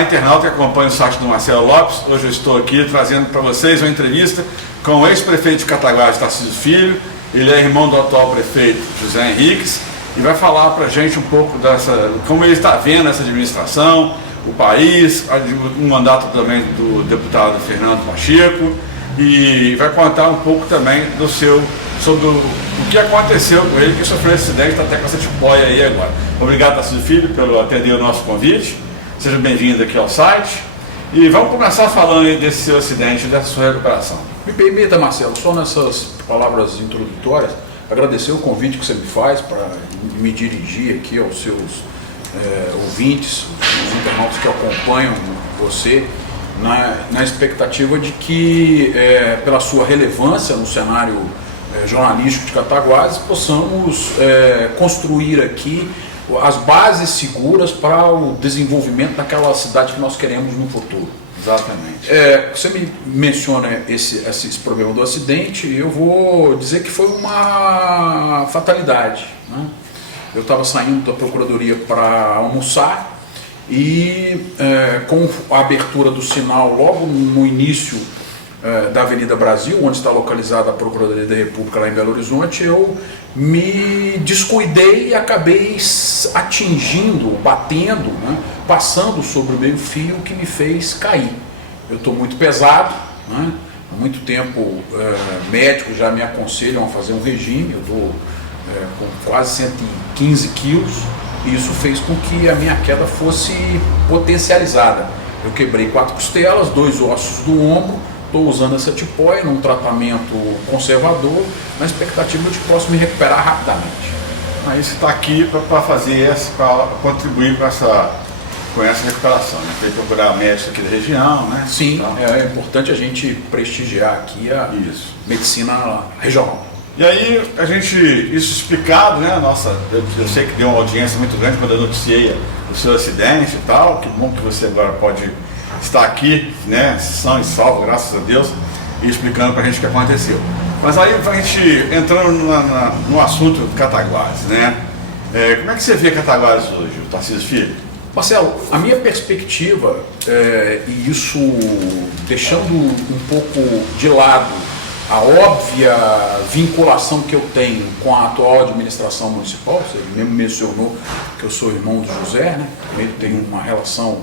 Olá, internauta que acompanha o site do Marcelo Lopes. Hoje eu estou aqui trazendo para vocês uma entrevista com o ex-prefeito de Cataguases, Tarcísio Filho. Ele é irmão do atual prefeito José Henriques e vai falar para a gente um pouco como ele está vendo essa administração, o país, o mandato também do deputado Fernando Pacheco, e vai contar um pouco também sobre o que aconteceu com ele, que sofreu esse acidente, está até com essa tipóia aí agora. Obrigado, Tarcísio Filho, pelo atender o nosso convite. Seja bem-vindo aqui ao site. E vamos começar falando aí desse seu acidente, dessa sua recuperação. Me permita, Marcelo, só nessas palavras introdutórias, agradecer o convite que você me faz para me dirigir aqui aos seus ouvintes, os internautas que acompanham você, na expectativa de que, pela sua relevância no cenário jornalístico de Cataguases, possamos construir aqui as bases seguras para o desenvolvimento daquela cidade que nós queremos no futuro. Exatamente. Você me menciona esse problema do acidente, e eu vou dizer que foi uma fatalidade, né? Eu estava saindo da procuradoria para almoçar e com a abertura do sinal logo no início da Avenida Brasil, onde está localizada a Procuradoria da República lá em Belo Horizonte, eu me descuidei e acabei atingindo, batendo, né, passando sobre o meio-fio, que me fez cair. Eu estou muito pesado, né? Há muito tempo médicos já me aconselham a fazer um regime. Eu estou com quase 115 quilos, e isso fez com que a minha queda fosse potencializada. Eu quebrei 4 costelas, 2 ossos do ombro. Estou usando essa tipóia num tratamento conservador, na expectativa de que possa me recuperar rapidamente. Aí você está aqui para contribuir com essa recuperação, né? Tem que procurar médicos aqui da região, né? Sim, então, é importante a gente prestigiar aqui a medicina regional. E aí, isso explicado, né? Eu sei que deu uma audiência muito grande quando eu noticiei o seu acidente e tal. Que bom que você agora pode estar aqui, né, são e salvo, graças a Deus, e explicando para a gente o que aconteceu. Mas aí, a gente entrando no assunto do Cataguases, né? Como é que você vê Cataguases hoje, Tarcísio Filho? Marcelo, a minha perspectiva, e isso deixando um pouco de lado a óbvia vinculação que eu tenho com a atual administração municipal, você mesmo mencionou que eu sou irmão do José, né? Ele tem uma relação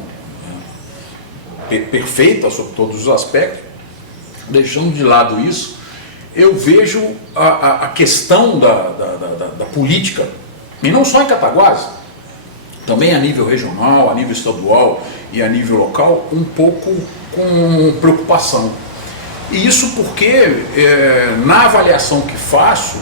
perfeita sobre todos os aspectos. Deixando de lado isso, eu vejo a questão da política, e não só em Cataguases, também a nível regional, a nível estadual e a nível local, um pouco com preocupação. E isso porque, na avaliação que faço,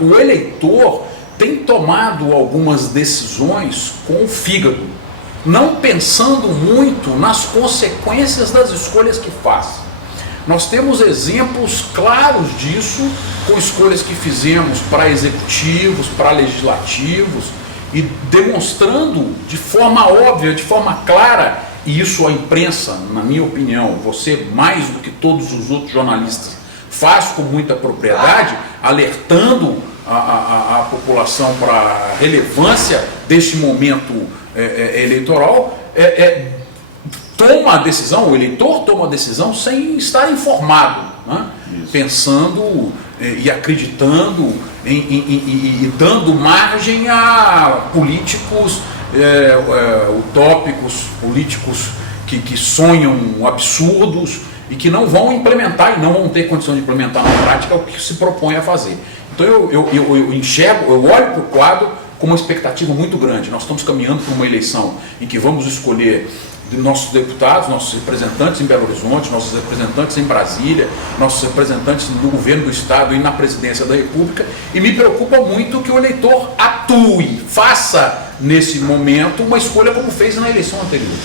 o eleitor tem tomado algumas decisões com o fígado, não pensando muito nas consequências das escolhas que faz. Nós temos exemplos claros disso, com escolhas que fizemos para executivos, para legislativos, e demonstrando de forma óbvia, de forma clara, e isso a imprensa, na minha opinião, você mais do que todos os outros jornalistas, faz com muita propriedade, alertando a população para a relevância deste momento eleitoral, toma a decisão, o eleitor toma a decisão sem estar informado, né? Pensando e acreditando e dando margem a políticos utópicos, políticos que sonham absurdos e que não vão implementar e não vão ter condição de implementar na prática o que se propõe a fazer. Então eu enxergo, eu olho para o quadro com uma expectativa muito grande. Nós estamos caminhando para uma eleição em que vamos escolher nossos deputados, nossos representantes em Belo Horizonte, nossos representantes em Brasília, nossos representantes no governo do Estado e na presidência da República, e me preocupa muito que o eleitor atue, faça nesse momento uma escolha como fez na eleição anterior.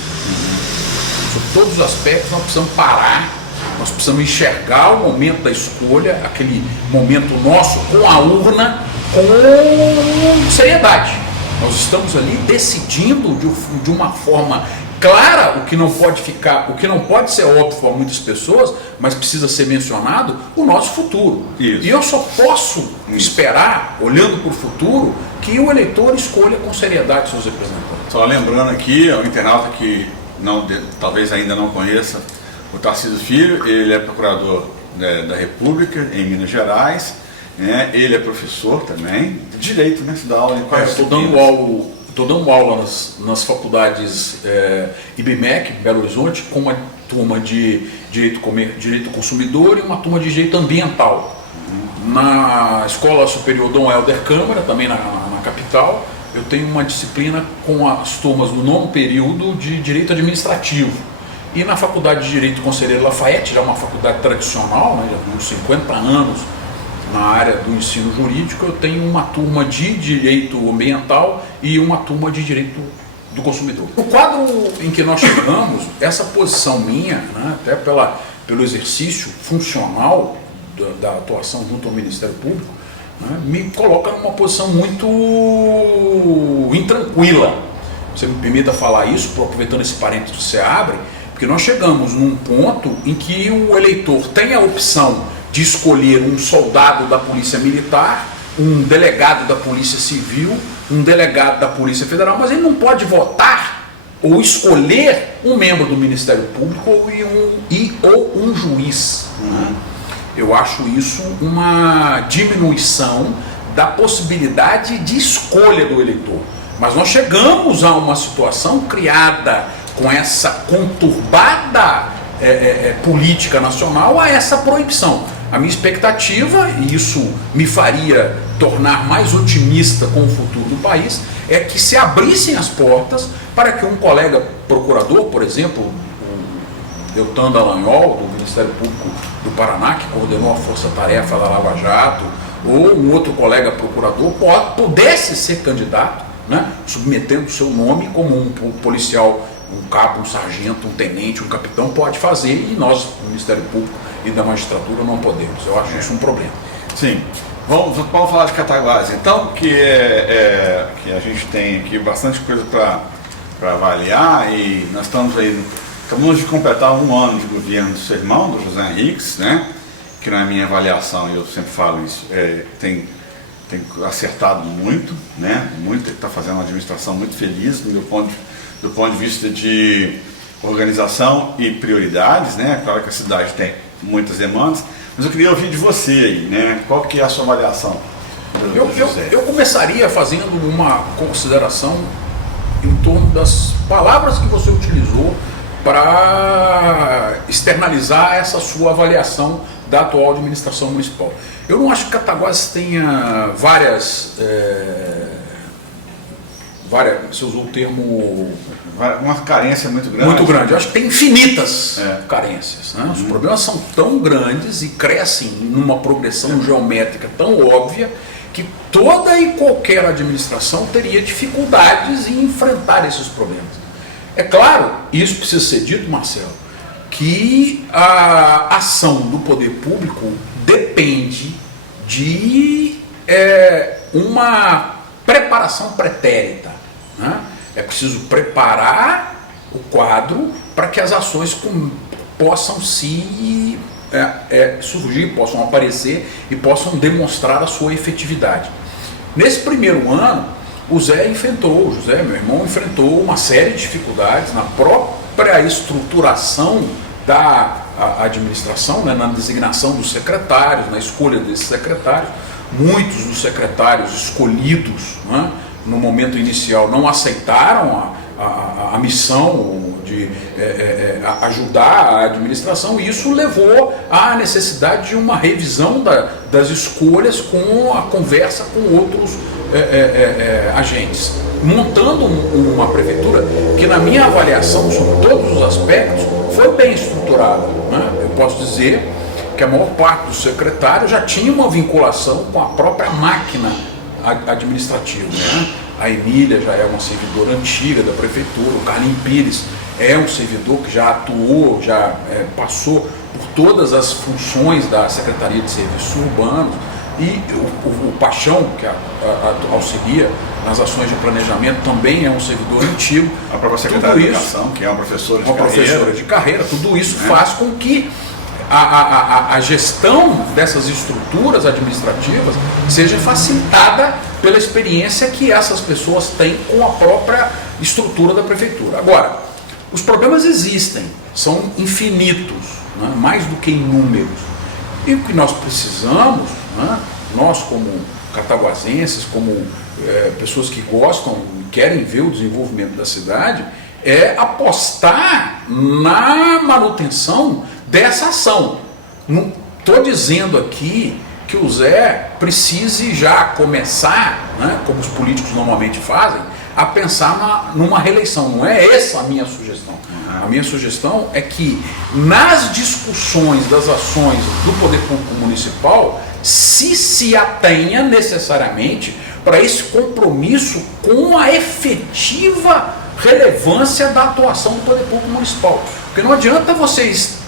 Sobre todos os aspectos nós precisamos parar, nós precisamos enxergar o momento da escolha, aquele momento nosso com a urna, com seriedade. Nós estamos ali decidindo de uma forma clara o que não pode ser óbvio para muitas pessoas, mas precisa ser mencionado, o nosso futuro. Isso. E eu só posso esperar, olhando para o futuro, que o eleitor escolha com seriedade seus representantes. Só lembrando aqui, o internauta que talvez ainda não conheça o Tarcísio Filho, ele é procurador da República em Minas Gerais, né? Ele é professor também, de Direito, né? Você dá aula em quais Estou dando aula nas faculdades IBMEC, Belo Horizonte, com uma turma de direito do consumidor e uma turma de direito ambiental. Na Escola Superior Dom Helder Câmara, também na capital, eu tenho uma disciplina com as turmas do 9º período de direito administrativo. E na Faculdade de Direito Conselheiro Lafayette, já uma faculdade tradicional, né, já com uns 50 anos na área do ensino jurídico, eu tenho uma turma de direito ambiental e uma turma de direito do consumidor. O quadro em que nós chegamos, essa posição minha, né, até pelo exercício funcional da atuação junto ao Ministério Público, né, me coloca numa posição muito intranquila. Você me permita falar isso, aproveitando esse parênteses que você abre, porque nós chegamos num ponto em que o eleitor tem a opção de escolher um soldado da Polícia Militar, um delegado da Polícia Civil, um delegado da Polícia Federal, mas ele não pode votar ou escolher um membro do Ministério Público ou um juiz. Né? Eu acho isso uma diminuição da possibilidade de escolha do eleitor. Mas nós chegamos a uma situação criada com essa conturbada política nacional a essa proibição. A minha expectativa, e isso me faria tornar mais otimista com o futuro do país, é que se abrissem as portas para que um colega procurador, por exemplo, o Deltan Dallagnol, do Ministério Público do Paraná, que coordenou a força-tarefa da Lava Jato, ou um outro colega procurador, pudesse ser candidato, né, submetendo o seu nome como um policial, um cabo, um sargento, um tenente, um capitão pode fazer, e nós, do Ministério Público e da magistratura, não podemos. Eu acho isso um problema. Sim. Vamos falar de Cataguases, então, que a gente tem aqui bastante coisa para avaliar, e nós acabamos de completar 1 ano de governo do seu irmão, do José Henriques, né, que na minha avaliação, eu sempre falo isso, tem acertado muito, né, ele está fazendo uma administração muito feliz do ponto de vista de organização e prioridades, né? Claro que a cidade tem muitas demandas, mas eu queria ouvir de você aí, né? Qual que é a sua avaliação do José? Eu começaria fazendo uma consideração em torno das palavras que você utilizou para externalizar essa sua avaliação da atual administração municipal. Eu não acho que Cataguases tenha várias, você usou o termo... Uma carência muito grande. Muito grande. Eu acho que tem infinitas carências. Né? Os problemas são tão grandes e crescem numa progressão geométrica tão óbvia que toda e qualquer administração teria dificuldades em enfrentar esses problemas. É claro, isso precisa ser dito, Marcelo, que a ação do poder público depende de uma preparação pretérita. Né? É preciso preparar o quadro para que as ações possam surgir, possam aparecer e possam demonstrar a sua efetividade. Nesse primeiro ano, o José, meu irmão, enfrentou uma série de dificuldades na própria estruturação da administração, né, na designação dos secretários, na escolha desses secretários. Muitos dos secretários escolhidos, né, no momento inicial não aceitaram a missão de ajudar a administração, e isso levou à necessidade de uma revisão das escolhas com a conversa com outros agentes, montando uma prefeitura que, na minha avaliação, sobre todos os aspectos, foi bem estruturada. Né? Eu posso dizer que a maior parte dos secretários já tinha uma vinculação com a própria máquina administrativa. Né? A Emília já é uma servidora antiga da prefeitura, o Carlinhos Pires é um servidor que já atuou, já passou por todas as funções da Secretaria de Serviços Urbanos, e o Paixão, que auxilia nas ações de planejamento, também é um servidor antigo. A própria Secretaria de Educação, que é uma professora de carreira. Tudo isso faz com que a gestão dessas estruturas administrativas seja facilitada pela experiência que essas pessoas têm com a própria estrutura da prefeitura. Agora, os problemas existem, são infinitos, né? Mais do que inúmeros. E o que nós precisamos, né? Nós como cataguasenses, como pessoas que gostam e querem ver o desenvolvimento da cidade, é apostar na manutenção dessa ação. Não estou dizendo aqui que o Zé precise já começar, né, como os políticos normalmente fazem, a pensar numa reeleição. Não é essa a minha sugestão. A minha sugestão é que nas discussões das ações do poder público municipal se atenha necessariamente para esse compromisso com a efetiva relevância da atuação do poder público municipal. Porque não adianta vocês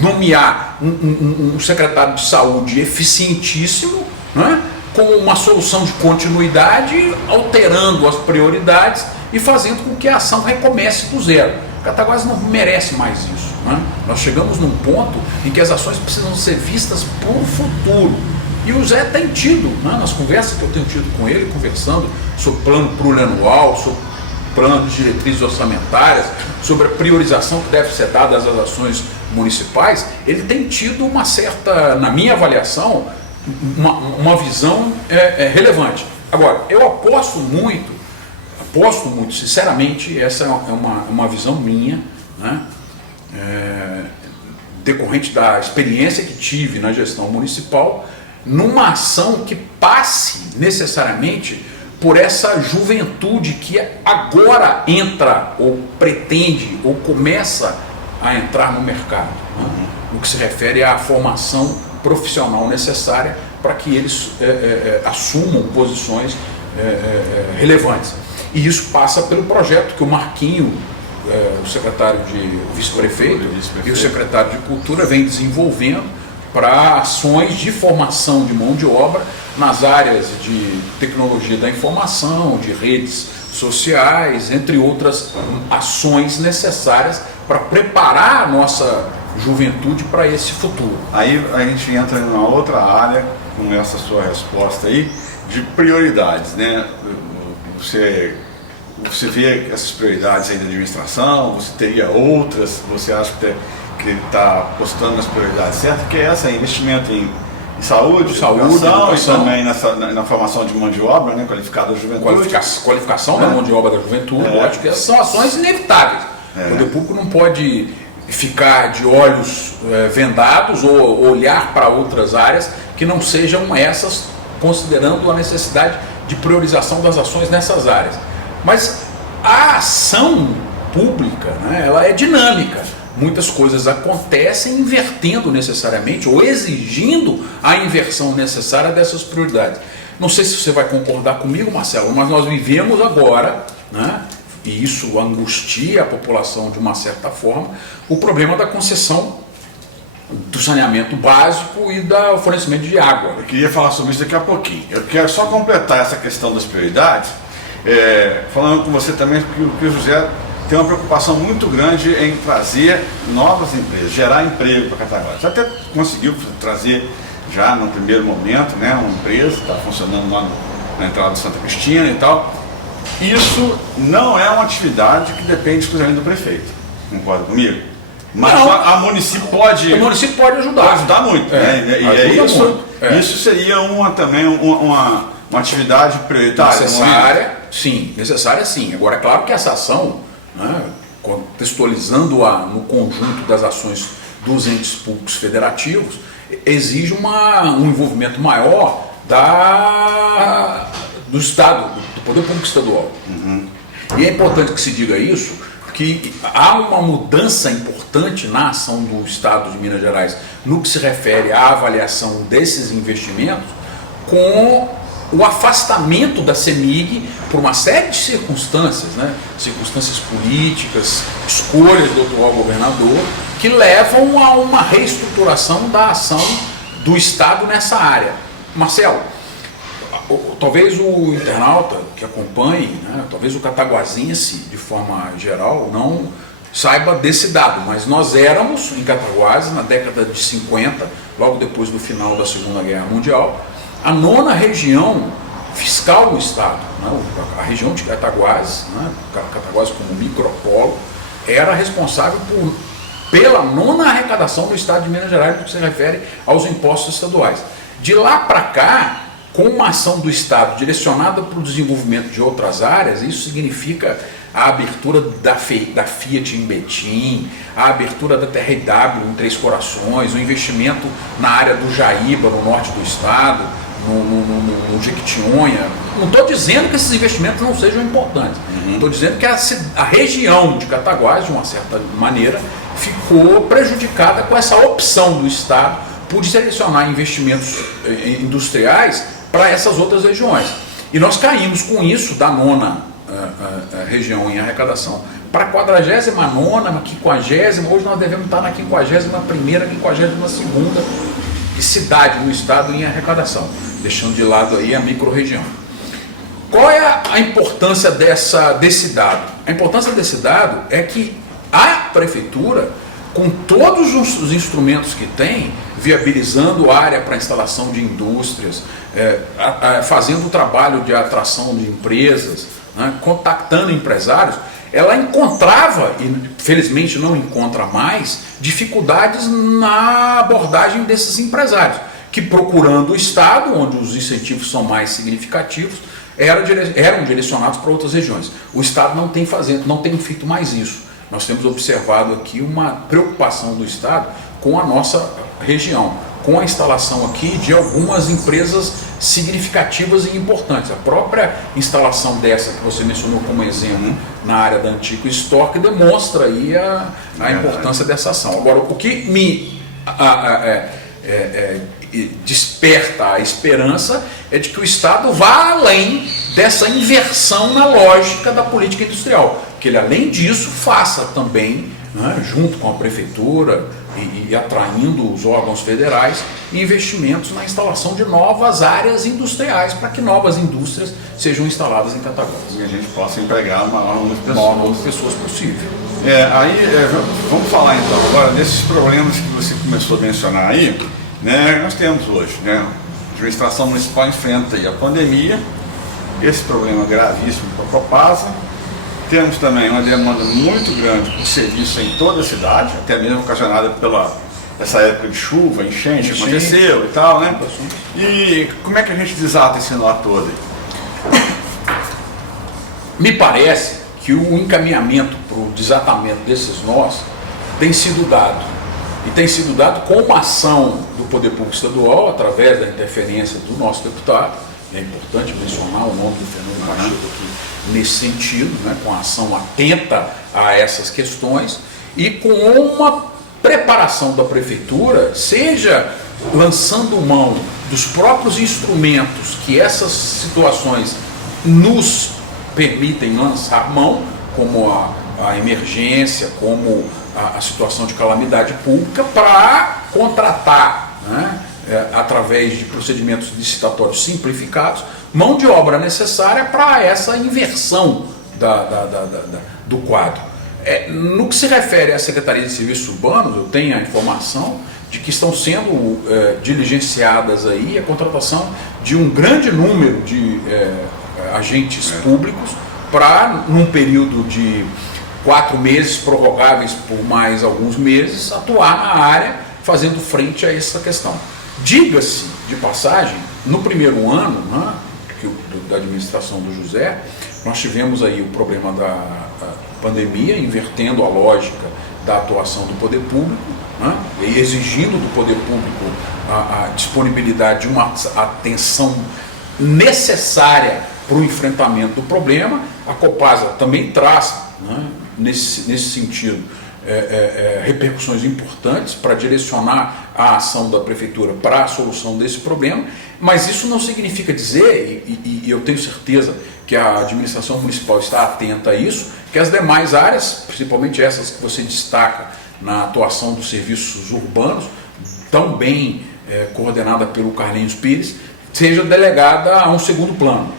nomear um secretário de saúde eficientíssimo, né, com uma solução de continuidade, alterando as prioridades e fazendo com que a ação recomece do zero. Cataguases não merece mais isso, né? Nós chegamos num ponto em que as ações precisam ser vistas para o futuro. E o Zé tem tido, né, nas conversas que eu tenho tido com ele, conversando sobre plano plurianual, sobre plano de diretrizes orçamentárias, sobre a priorização que deve ser dada às ações municipais, ele tem tido uma certa, na minha avaliação, uma visão relevante. Agora, eu aposto muito, sinceramente, essa é uma visão minha, né, decorrente da experiência que tive na gestão municipal, numa ação que passe necessariamente por essa juventude que agora entra, ou pretende, ou começa a entrar no mercado, né, no que se refere à formação profissional necessária para que eles assumam posições relevantes. E isso passa pelo projeto que o Marquinho, o secretário de vice-prefeito, e o secretário de Cultura vem desenvolvendo para ações de formação de mão de obra nas áreas de tecnologia da informação, de redes sociais, entre outras ações necessárias para preparar a nossa juventude para esse futuro. Aí a gente entra em uma outra área, com essa sua resposta aí, de prioridades, né? Você vê essas prioridades aí da administração, você teria outras, você acha que está apostando nas prioridades certas, que é essa, investimento em saúde, educação, e também na formação de mão de obra, né, qualificada da juventude. Qualificação da mão de obra da juventude, lógico que essas são ações inevitáveis. O poder público não pode ficar de olhos vendados ou olhar para outras áreas que não sejam essas, considerando a necessidade de priorização das ações nessas áreas. Mas a ação pública, né, ela é dinâmica. Muitas coisas acontecem invertendo necessariamente ou exigindo a inversão necessária dessas prioridades. Não sei se você vai concordar comigo, Marcelo, mas nós vivemos agora, né, e isso angustia a população de uma certa forma, o problema da concessão do saneamento básico e do fornecimento de água. Eu queria falar sobre isso daqui a pouquinho. Eu quero só completar essa questão das prioridades, falando com você também que o José tem uma preocupação muito grande em trazer novas empresas, gerar emprego para Cataguases. Até conseguiu trazer já no primeiro momento, né, uma empresa que está funcionando lá na entrada de Santa Cristina e tal. Isso não é uma atividade que depende exclusivamente do prefeito, concorda comigo? Mas a município pode... O município pode ajudar. Pode ajudar muito, né? E isso seria também uma atividade prioritária. Necessária sim. Agora, é claro que essa ação, né, contextualizando-a no conjunto das ações dos entes públicos federativos, exige um envolvimento maior do Estado, do Poder Público Estadual. E é importante que se diga isso, que há uma mudança importante na ação do Estado de Minas Gerais no que se refere à avaliação desses investimentos, com o afastamento da CEMIG por uma série de circunstâncias, né? Circunstâncias políticas, escolhas do atual governador, que levam a uma reestruturação da ação do Estado nessa área. Marcelo, talvez o internauta que acompanhe, né, talvez o cataguasense de forma geral não saiba desse dado, mas nós éramos em Cataguases na década de 50, logo depois do final da Segunda Guerra Mundial, a 9ª região fiscal do Estado. Né? A região de Cataguases, né? Cataguases como micropolo, era responsável pela 9ª arrecadação do Estado de Minas Gerais, no que se refere aos impostos estaduais. De lá para cá, com uma ação do Estado direcionada para o desenvolvimento de outras áreas, isso significa a abertura da Fiat em Betim, a abertura da TRW em Três Corações, o investimento na área do Jaíba, no norte do estado, no Jequitinhonha. Não estou dizendo que esses investimentos não sejam importantes, estou dizendo que a região de Cataguases, de uma certa maneira, ficou prejudicada com essa opção do Estado por selecionar investimentos industriais para essas outras regiões. E nós caímos com isso da 9ª região em arrecadação para a 49ª, 50ª, hoje nós devemos estar na 51ª, 52ª cidade no estado em arrecadação, deixando de lado aí a micro-região. Qual é a importância desse dado? A importância desse dado é que a prefeitura, com todos os instrumentos que tem, viabilizando área para instalação de indústrias, fazendo o trabalho de atração de empresas, né, contactando empresários, ela encontrava, e felizmente não encontra mais, dificuldades na abordagem desses empresários, que procurando o Estado, onde os incentivos são mais significativos, eram direcionados para outras regiões. O Estado não tem feito mais isso. Nós temos observado aqui uma preocupação do Estado com a nossa região, com a instalação aqui de algumas empresas significativas e importantes. A própria instalação dessa que você mencionou como exemplo na área da Antico Estoque demonstra aí a importância dessa ação. Agora, o que me desperta a esperança é de que o Estado vá além dessa inversão na lógica da política industrial, que ele, além disso, faça também, né, junto com a prefeitura e atraindo os órgãos federais, investimentos na instalação de novas áreas industriais, para que novas indústrias sejam instaladas em Cataguases. E a gente possa empregar uma maior número de pessoas possível. Vamos falar então agora desses problemas que você começou a mencionar aí, né? Nós temos hoje, né? A administração municipal enfrenta aí a pandemia, esse problema gravíssimo para a Copasa. Temos também uma demanda muito grande por serviço em toda a cidade, até mesmo ocasionada pela essa época de chuva, enchente que aconteceu e tal, né? E como é que a gente desata esse nó todo aí? Me parece que o encaminhamento para o desatamento desses nós tem sido dado. E tem sido dado com uma ação do Poder Público Estadual, através da interferência do nosso deputado. É importante mencionar o nome do Fernando Pacheco aqui nesse sentido, né, com a ação atenta a essas questões e com uma preparação da prefeitura, seja lançando mão dos próprios instrumentos que essas situações nos permitem lançar mão, como a emergência, como a situação de calamidade pública, para contratar, né, através de procedimentos licitatórios simplificados, mão de obra necessária para essa inversão do quadro. No que se refere à Secretaria de Serviços Urbanos, eu tenho a informação de que estão sendo diligenciadas aí a contratação de um grande número de agentes públicos para, num período de 4 meses, prorrogáveis por mais alguns meses, atuar na área fazendo frente a essa questão. Diga-se de passagem, no primeiro ano, né, da administração do José, nós tivemos aí o problema da pandemia, invertendo a lógica da atuação do poder público, né, e exigindo do poder público a disponibilidade de uma atenção necessária para o enfrentamento do problema. A Copasa também traz, né, nesse sentido, repercussões importantes para direcionar a ação da prefeitura para a solução desse problema, mas isso não significa dizer, e eu tenho certeza que a administração municipal está atenta a isso, que as demais áreas, principalmente essas que você destaca na atuação dos serviços urbanos, tão bem coordenada pelo Carlinhos Pires, seja delegada a um segundo plano.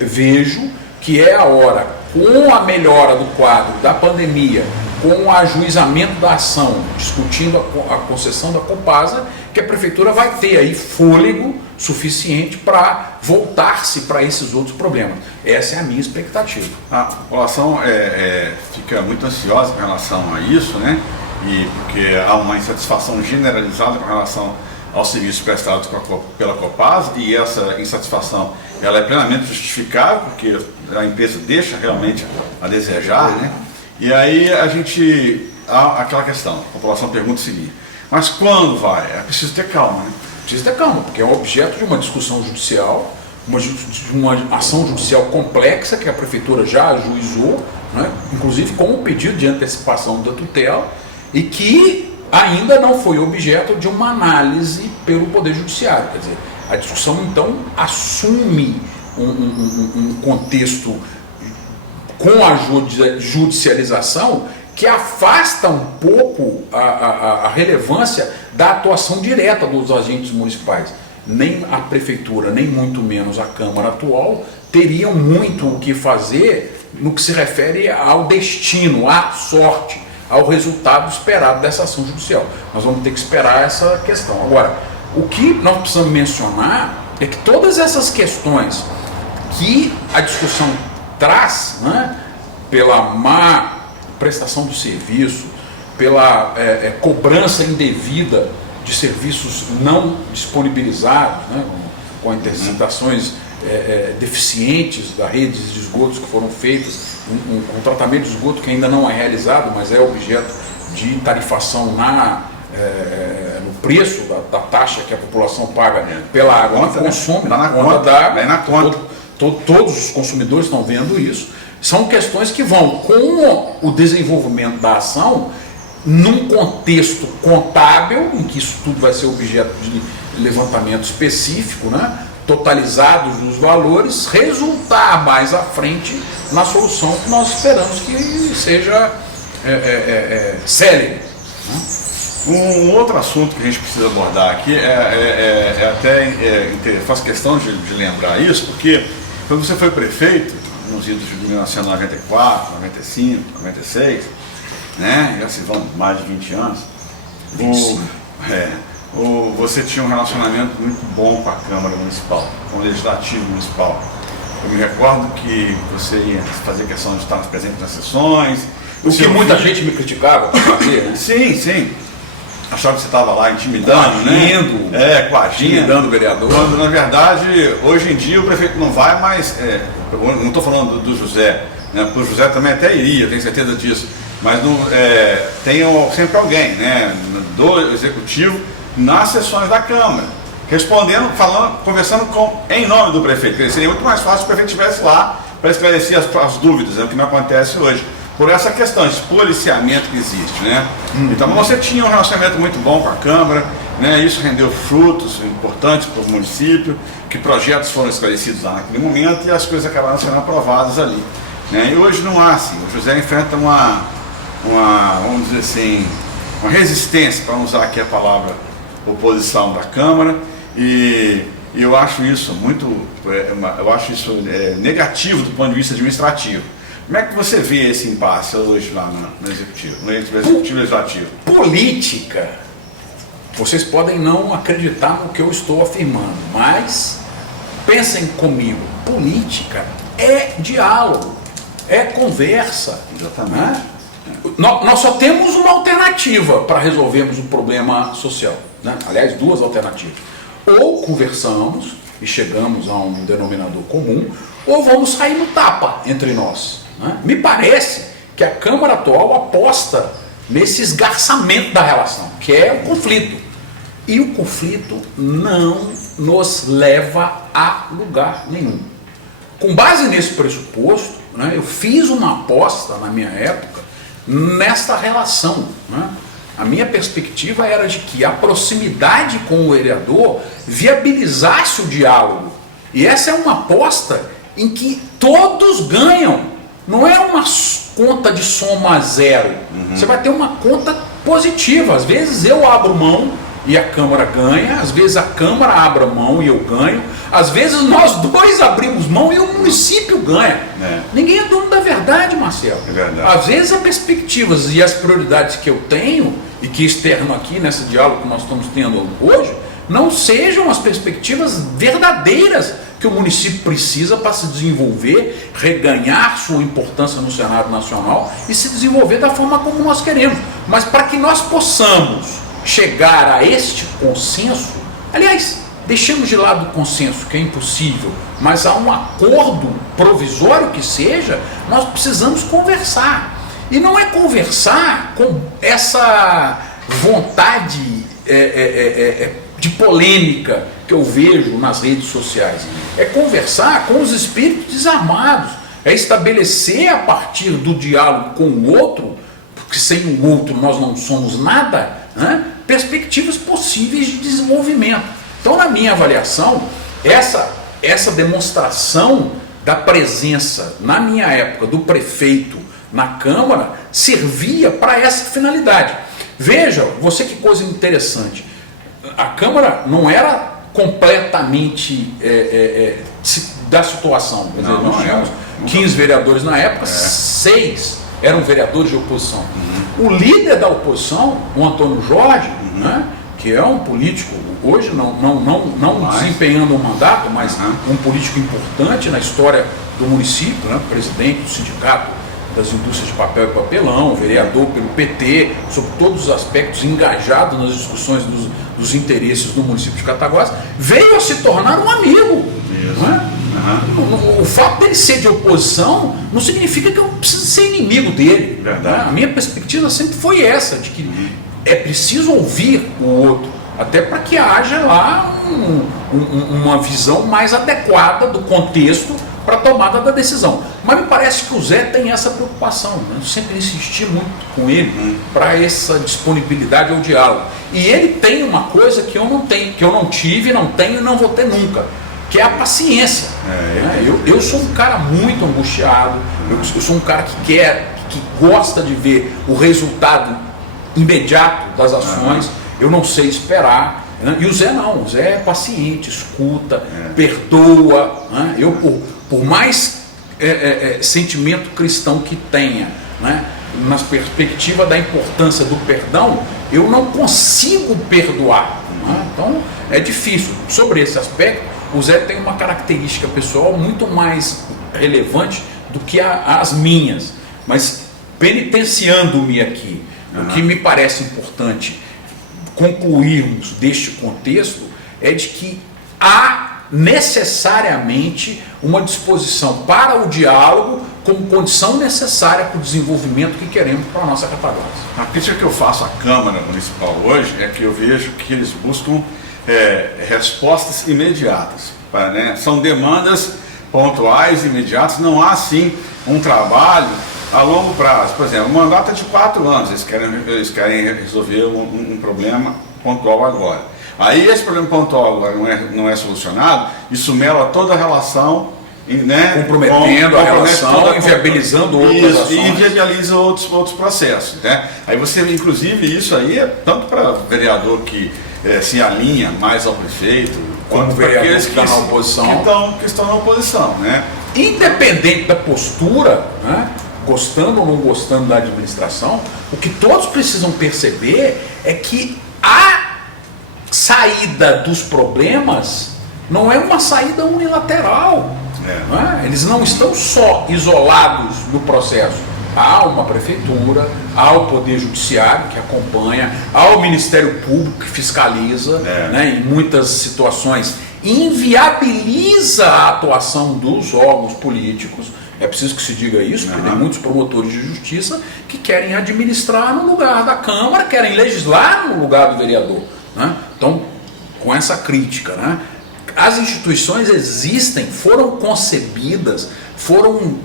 Vejo que é a hora, com a melhora do quadro da pandemia com o ajuizamento da ação, discutindo a concessão da Copasa, que a Prefeitura vai ter aí fôlego suficiente para voltar-se para esses outros problemas. Essa é a minha expectativa. A população fica muito ansiosa com relação a isso, né? E porque há uma insatisfação generalizada com relação aos serviços prestados pela Copasa, e essa insatisfação ela é plenamente justificável, porque a empresa deixa realmente a desejar, né? E aí há aquela questão, a população pergunta o seguinte: mas quando vai? É preciso ter calma, né? Precisa ter calma, porque é objeto de uma discussão judicial, de uma ação judicial complexa que a Prefeitura já ajuizou, né? Inclusive com o pedido de antecipação da tutela, e que ainda não foi objeto de uma análise pelo Poder Judiciário. Quer dizer, a discussão então assume um contexto com a judicialização que afasta um pouco a relevância da atuação direta dos agentes municipais. Nem a Prefeitura, nem muito menos a Câmara atual, teriam muito o que fazer no que se refere ao destino, à sorte, ao resultado esperado dessa ação judicial. Nós vamos ter que esperar essa questão. Agora, o que nós precisamos mencionar é que todas essas questões que a discussão traz, né, pela má prestação do serviço, pela cobrança indevida de serviços não disponibilizados, né, com interceptações deficientes da rede de esgotos que foram feitas, um tratamento de esgoto que ainda não é realizado, mas é objeto de tarifação no preço da taxa que a população paga pela água que consome, na conta da água, na conta. Todos os consumidores estão vendo isso. São questões que vão, com o desenvolvimento da ação, num contexto contábil, em que isso tudo vai ser objeto de levantamento específico, né, totalizados os valores, resultar mais à frente na solução que nós esperamos que seja célere. Um outro assunto que a gente precisa abordar aqui faço questão de lembrar isso, porque quando você foi prefeito, nos idos de 1994, 95, 96, né, já se vão mais de 20 anos, você tinha um relacionamento muito bom com a Câmara Municipal, com o Legislativo Municipal. Eu me recordo que você ia fazer questão de estar presente nas sessões. O que muita gente me criticava por fazer, né? Sim. Achava que você estava lá intimidando, coagindo, intimidando o vereador. Quando, na verdade, hoje em dia o prefeito não vai mais. Não estou falando do José, né, porque o José também até iria, tenho certeza disso. Mas tem sempre alguém, né, do Executivo nas sessões da Câmara, respondendo, conversando em nome do prefeito. Seria muito mais fácil se o prefeito estivesse lá para esclarecer as dúvidas, o que não acontece hoje, por essa questão, esse policiamento que existe, né? Então você tinha um relacionamento muito bom com a Câmara, né? Isso rendeu frutos importantes para o município, que projetos foram esclarecidos lá naquele momento e as coisas acabaram sendo aprovadas ali, né? E hoje não há assim, o José enfrenta vamos dizer assim, uma resistência, para usar aqui a palavra oposição da Câmara, e eu acho isso negativo do ponto de vista administrativo. Como é que você vê esse impasse hoje lá no Executivo, Legislativo? Política, vocês podem não acreditar no que eu estou afirmando, mas pensem comigo, política é diálogo, é conversa. Exatamente. Né? Nós só temos uma alternativa para resolvermos um problema social, né? Aliás, duas alternativas. Ou conversamos e chegamos a um denominador comum, ou vamos sair no tapa entre nós, né? Me parece que a Câmara atual aposta nesse esgarçamento da relação, que é o conflito. E o conflito não nos leva a lugar nenhum. Com base nesse pressuposto, né, eu fiz uma aposta na minha época nesta relação, né? A minha perspectiva era de que a proximidade com o vereador viabilizasse o diálogo. E essa é uma aposta em que todos ganham. Não é uma conta de soma zero. Você vai ter uma conta positiva. Às vezes eu abro mão e a Câmara ganha, às vezes a Câmara abre mão e eu ganho, às vezes nós dois abrimos mão e o município ganha. Ninguém é dono da verdade. verdade, Marcelo. É verdade. Às vezes as perspectivas e as prioridades que eu tenho, e que externo aqui nesse diálogo que nós estamos tendo hoje, não sejam as perspectivas verdadeiras que o município precisa para se desenvolver, reganhar sua importância no cenário nacional e se desenvolver da forma como nós queremos. Mas para que nós possamos chegar a este consenso, aliás, deixemos de lado o consenso, que é impossível, mas há um acordo provisório que seja, nós precisamos conversar. E não é conversar com essa vontade de polêmica que eu vejo nas redes sociais. É conversar com os espíritos desarmados, é estabelecer a partir do diálogo com o outro, porque sem o outro nós não somos nada, né, perspectivas possíveis de desenvolvimento. Então, na minha avaliação, essa demonstração da presença, na minha época, do prefeito na Câmara, servia para essa finalidade. Veja, você que coisa interessante, a Câmara não era completamente da situação. Quer dizer, nós tínhamos 15 vereadores na época, 6 eram vereadores de oposição. O líder da oposição, o Antônio Jorge, né, que é um político, hoje não desempenhando um mandato, mas um político importante na história do município, né, presidente do sindicato das indústrias de papel e papelão, vereador pelo PT, sobre todos os aspectos, engajado nas discussões dos interesses do município de Cataguases, veio a se tornar um amigo. Né? O fato dele ser de oposição não significa que eu preciso ser inimigo dele. Né? A minha perspectiva sempre foi essa, de que é preciso ouvir o outro, até para que haja lá uma visão mais adequada do contexto para a tomada da decisão. Mas me parece que o Zé tem essa preocupação, né? Eu sempre insisti muito com ele para essa disponibilidade ao diálogo. E ele tem uma coisa que eu não tenho, que eu não tive, não tenho e não vou ter nunca, que é a paciência. Eu sou um cara muito angustiado, eu sou um cara que gosta de ver o resultado imediato das ações, eu não sei esperar. E o Zé não, o Zé é paciente, escuta, perdoa. Né? Eu, por mais sentimento cristão que tenha, né, na perspectiva da importância do perdão, eu não consigo perdoar. Né? Então é difícil. Sobre esse aspecto, o Zé tem uma característica pessoal muito mais relevante do que as minhas. Mas penitenciando-me aqui, o que me parece importante concluirmos deste contexto é de que há necessariamente uma disposição para o diálogo como condição necessária para o desenvolvimento que queremos para a nossa Cataguases. A crítica que eu faço à Câmara Municipal hoje é que eu vejo que eles buscam respostas imediatas, né? São demandas pontuais, imediatas, não há assim um trabalho a longo prazo. Por exemplo, o mandato é de 4 anos, eles querem resolver um problema pontual agora. Aí esse problema pontual agora não é solucionado, isso mela toda a relação, né, comprometendo a relação, inviabilizando outras ações. E inviabiliza outros processos. Né? Aí você, inclusive, isso aí é tanto para vereador que se alinha mais ao prefeito, quanto para aqueles que estão na oposição. Né? Independente da postura, né, gostando ou não gostando da administração, o que todos precisam perceber é que a saída dos problemas não é uma saída unilateral. Né? Eles não estão só isolados no processo. Há uma prefeitura, há o Poder Judiciário que acompanha, há o Ministério Público que fiscaliza, né, em muitas situações inviabiliza a atuação dos órgãos políticos. É preciso que se diga isso, porque tem muitos promotores de justiça que querem administrar no lugar da Câmara, querem legislar no lugar do vereador. Né? Então, com essa crítica, né? As instituições existem, foram concebidas, foram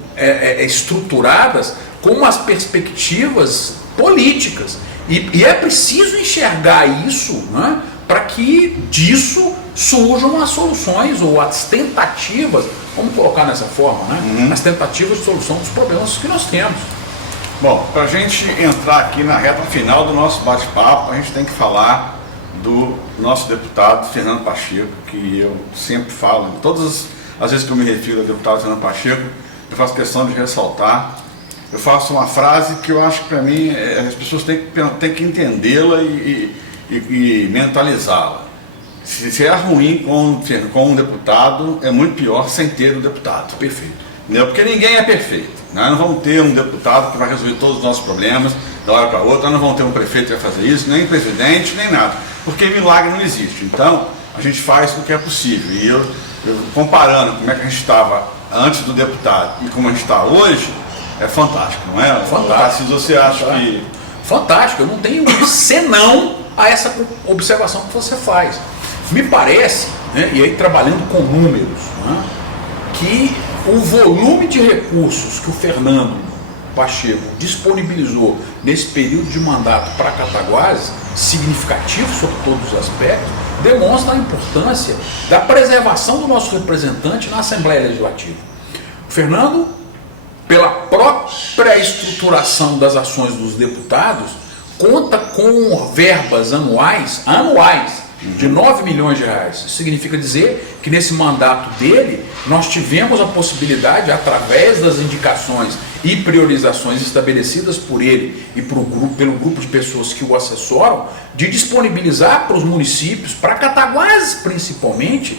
estruturadas com as perspectivas políticas. E é preciso enxergar isso, né, para que disso surjam as soluções ou as tentativas, vamos colocar dessa forma, né, as tentativas de solução dos problemas que nós temos. Bom, para a gente entrar aqui na reta final do nosso bate-papo, a gente tem que falar do nosso deputado Fernando Pacheco, que eu sempre falo, todas as vezes que eu me refiro ao deputado Fernando Pacheco, eu faço questão de ressaltar eu faço uma frase que eu acho que para mim as pessoas têm que entendê-la e mentalizá-la. Se é ruim com um deputado, é muito pior sem ter um deputado. Perfeito. Entendeu? Porque ninguém é perfeito. Nós não vamos ter um deputado que vai resolver todos os nossos problemas da hora para outra, nós não vamos ter um prefeito que vai fazer isso, nem presidente, nem nada. Porque milagre não existe. Então, a gente faz o que é possível. E eu comparando como é que a gente estava antes do deputado e como a gente está hoje, é fantástico, não é? Fantástico. Se você acha que... Fantástico, eu não tenho senão a essa observação que você faz. Me parece, né, e aí trabalhando com números, né, que o volume de recursos que o Fernando Pacheco disponibilizou nesse período de mandato para Cataguases, significativo sobre todos os aspectos, demonstra a importância da preservação do nosso representante na Assembleia Legislativa. O Fernando, pela própria estruturação das ações dos deputados, conta com verbas anuais de 9 milhões de reais. Isso significa dizer que nesse mandato dele, nós tivemos a possibilidade, através das indicações e priorizações estabelecidas por ele e pelo grupo de pessoas que o assessoram, de disponibilizar para os municípios, para Cataguases principalmente,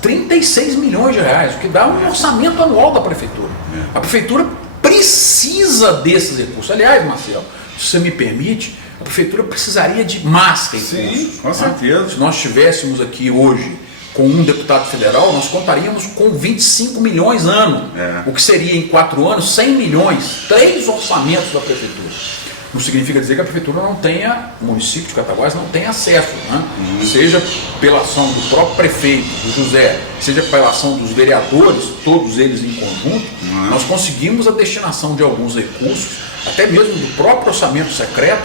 36 milhões de reais, o que dá um orçamento anual da prefeitura. A prefeitura precisa desses recursos. Aliás, Marcelo, se você me permite, a prefeitura precisaria de mais recursos. Sim, com certeza. Se nós estivéssemos aqui hoje com um deputado federal, nós contaríamos com 25 milhões ano, o que seria em 4 anos 100 milhões, 3 orçamentos da prefeitura. Não significa dizer que a prefeitura não tenha, o município de Cataguases não tenha acesso, né? Seja pela ação do próprio prefeito, do José, seja pela ação dos vereadores, todos eles em conjunto, nós conseguimos a destinação de alguns recursos, até mesmo do próprio orçamento secreto,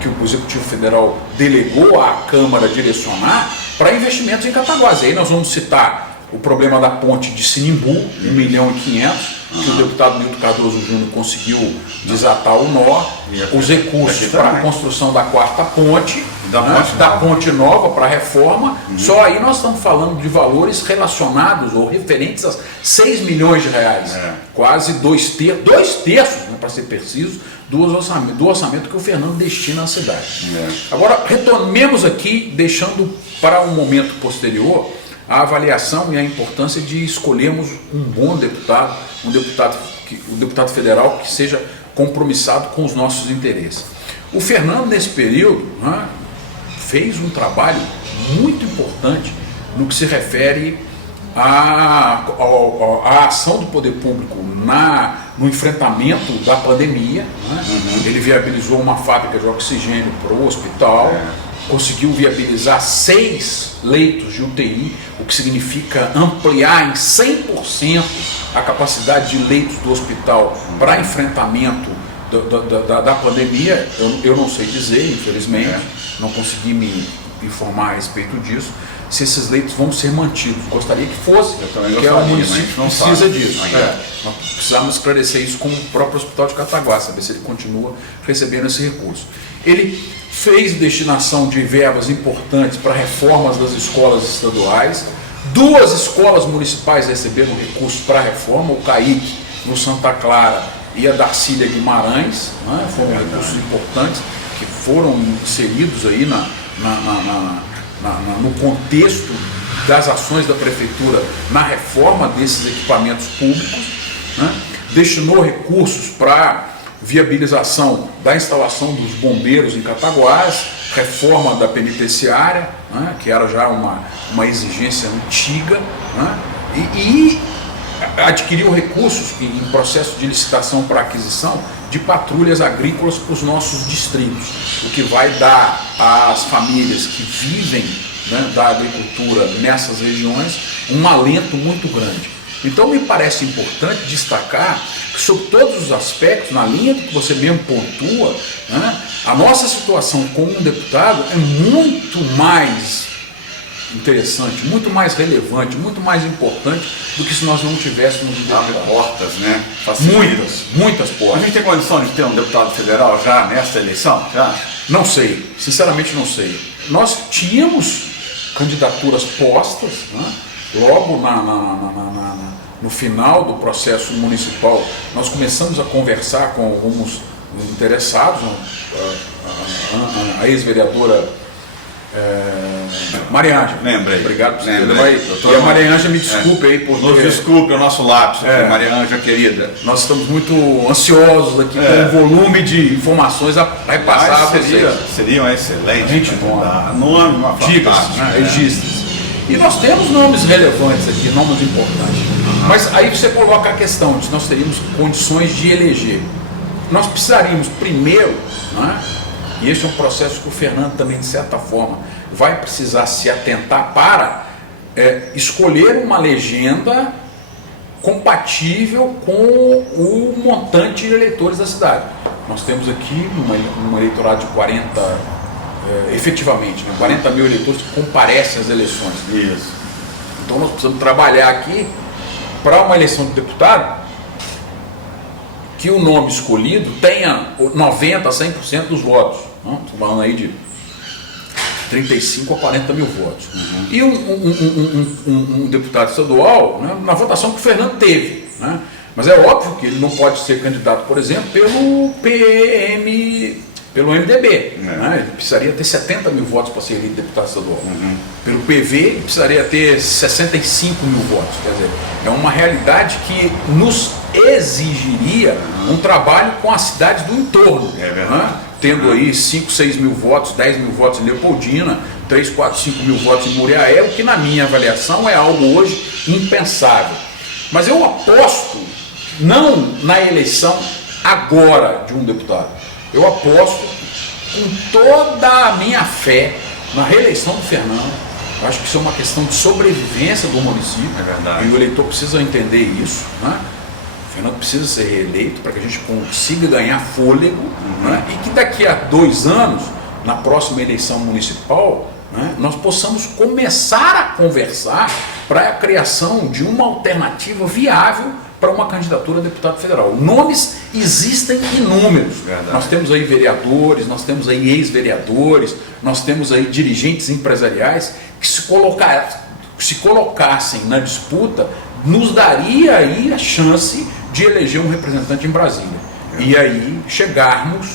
que o Executivo Federal delegou à Câmara direcionar para investimentos em Cataguases. Aí nós vamos citar o problema da ponte de Sinimbu, 1,5 milhão, que o deputado Milton Cardoso Júnior conseguiu desatar o nó, os recursos para a construção da 4ª ponte, da ponte nova para a reforma. Só aí nós estamos falando de valores relacionados ou referentes a 6 milhões de reais, quase 2/3, né, para ser preciso, do orçamento que o Fernando destina à cidade. Agora, retomemos aqui, deixando para um momento posterior a avaliação e a importância de escolhermos um bom deputado, um deputado federal que seja compromissado com os nossos interesses. O Fernando, nesse período, né, fez um trabalho muito importante no que se refere à ação do poder público no enfrentamento da pandemia. Né? Ele viabilizou uma fábrica de oxigênio para o hospital, conseguiu viabilizar 6 leitos de UTI, o que significa ampliar em 100% a capacidade de leitos do hospital para enfrentamento da pandemia. Eu não sei dizer, infelizmente, não consegui me informar a respeito disso, se esses leitos vão ser mantidos. Gostaria que fosse, porque o município precisa disso. Nós precisamos esclarecer isso com o próprio Hospital de Cataguases, saber se ele continua recebendo esse recurso. Ele fez destinação de verbas importantes para reformas das escolas estaduais. 2 escolas municipais receberam recursos para a reforma, o CAIC no Santa Clara e a Darcília Guimarães, né? Foram recursos importantes que foram inseridos aí no contexto das ações da prefeitura na reforma desses equipamentos públicos, né? Destinou recursos para viabilização da instalação dos bombeiros em Cataguases, reforma da penitenciária, né, que era já uma exigência antiga, né, e adquiriu recursos em processo de licitação para aquisição de patrulhas agrícolas para os nossos distritos, o que vai dar às famílias que vivem, né, da agricultura nessas regiões um alento muito grande. Então me parece importante destacar que, sobre todos os aspectos, na linha do que você mesmo pontua, né, a nossa situação como um deputado é muito mais interessante, muito mais relevante, muito mais importante do que se nós não tivéssemos um deputado. Abre portas, né? Muitas portas. A gente tem condição de ter um deputado federal já nessa eleição? Já? Não sei, sinceramente não sei. Nós tínhamos candidaturas postas, né? Logo no final do processo municipal, nós começamos a conversar com alguns interessados, a ex-vereadora Maria Ângela. Lembrei. Obrigado por você. Doutora, E a Maria Ângela, me desculpe aí por nos desculpe o nosso lápis, Maria Ângela querida. Nós estamos muito ansiosos aqui com o volume de informações a repassar para vocês. Seriam excelentes. Gente, nome, dicas, registros. E nós temos nomes relevantes aqui, nomes importantes. Mas aí você coloca a questão de nós teríamos condições de eleger. Nós precisaríamos primeiro, e esse é um processo que o Fernando também, de certa forma, vai precisar se atentar para escolher uma legenda compatível com o montante de eleitores da cidade. Nós temos aqui um eleitorado de 40 mil eleitores que comparecem às eleições. Isso. Então nós precisamos trabalhar aqui para uma eleição de deputado que o nome escolhido tenha 90% a 100% dos votos. Estou falando aí de 35 a 40 mil votos. E um deputado estadual, na votação que o Fernando teve. Mas é óbvio que ele não pode ser candidato, por exemplo, pelo MDB. Ele precisaria ter 70 mil votos para ser eleito deputado estadual. Pelo PV, ele precisaria ter 65 mil votos. Quer dizer, é uma realidade que nos exigiria um trabalho com as cidades do entorno. Tendo aí 5, 6 mil votos, 10 mil votos em Leopoldina, 3, 4, 5 mil votos em Muriaé, o que na minha avaliação é algo hoje impensável. Mas eu aposto não na eleição agora de um deputado. Eu aposto com toda a minha fé na reeleição do Fernando. Eu acho que isso é uma questão de sobrevivência do município. É verdade. E o eleitor precisa entender isso. O Fernando precisa ser reeleito para que a gente consiga ganhar fôlego. E que daqui a 2 anos, na próxima eleição municipal, nós possamos começar a conversar para a criação de uma alternativa viável para uma candidatura a deputado federal. Nomes existem inúmeros. Verdade. Nós temos aí vereadores, nós temos aí ex-vereadores, nós temos aí dirigentes empresariais que se colocassem na disputa, nos daria aí a chance de eleger um representante em Brasília. E aí chegarmos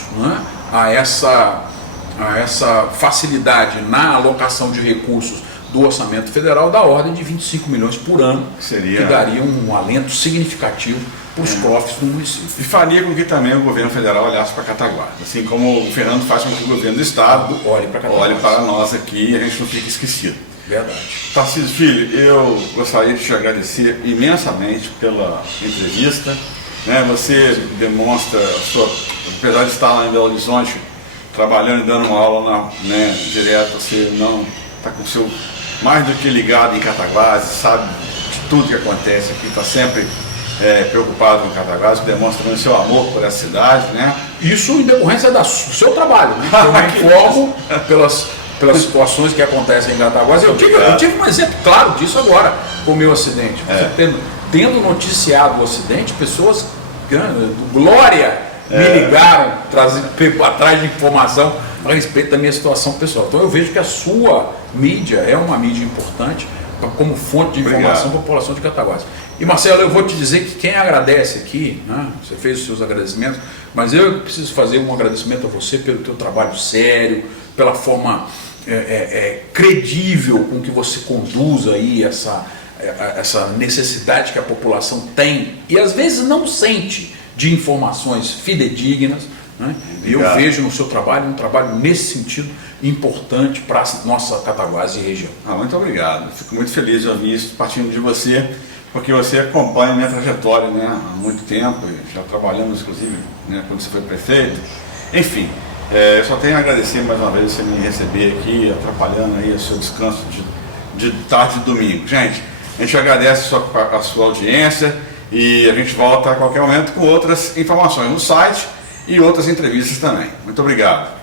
a essa facilidade na alocação de recursos do orçamento federal da ordem de 25 milhões por ano, que daria um alento significativo para os cofres do município. E faria com que também o governo federal olhasse para Cataguás, assim como o Fernando faz com que o governo do estado olhe para nós aqui e a gente não fique esquecido. Verdade. Tarcísio Filho, eu gostaria de te agradecer imensamente pela entrevista. Você demonstra, apesar de estar lá em Belo Horizonte, trabalhando e dando uma aula direto, você não está com o seu mais do que ligado em Cataguás, sabe de tudo que acontece aqui, está sempre preocupado com Cataguás, demonstrando seu amor por essa cidade, Isso em decorrência do seu trabalho, Eu me informo pelas situações que acontecem em Cataguás. Eu tive um exemplo claro disso agora com o meu acidente. Tendo noticiado o acidente, pessoas do Glória me ligaram, atrás de informação a respeito da minha situação pessoal. Então eu vejo que a sua mídia é uma mídia importante como fonte de informação para a população de Cataguás. E Marcelo, eu vou te dizer que quem agradece aqui, você fez os seus agradecimentos, mas eu preciso fazer um agradecimento a você pelo teu trabalho sério, pela forma credível com que você conduz aí essa necessidade que a população tem e às vezes não sente de informações fidedignas. E eu vejo no seu trabalho um trabalho nesse sentido importante para a nossa Cataguás e região. Muito obrigado. Fico muito feliz de ouvir isso partindo de você, porque você acompanha a minha trajetória há muito tempo, já trabalhamos inclusive quando você foi prefeito. Enfim, eu só tenho a agradecer mais uma vez você me receber aqui, atrapalhando aí o seu descanso de tarde e domingo. Gente, a gente agradece a sua audiência e a gente volta a qualquer momento com outras informações no site e outras entrevistas também. Muito obrigado.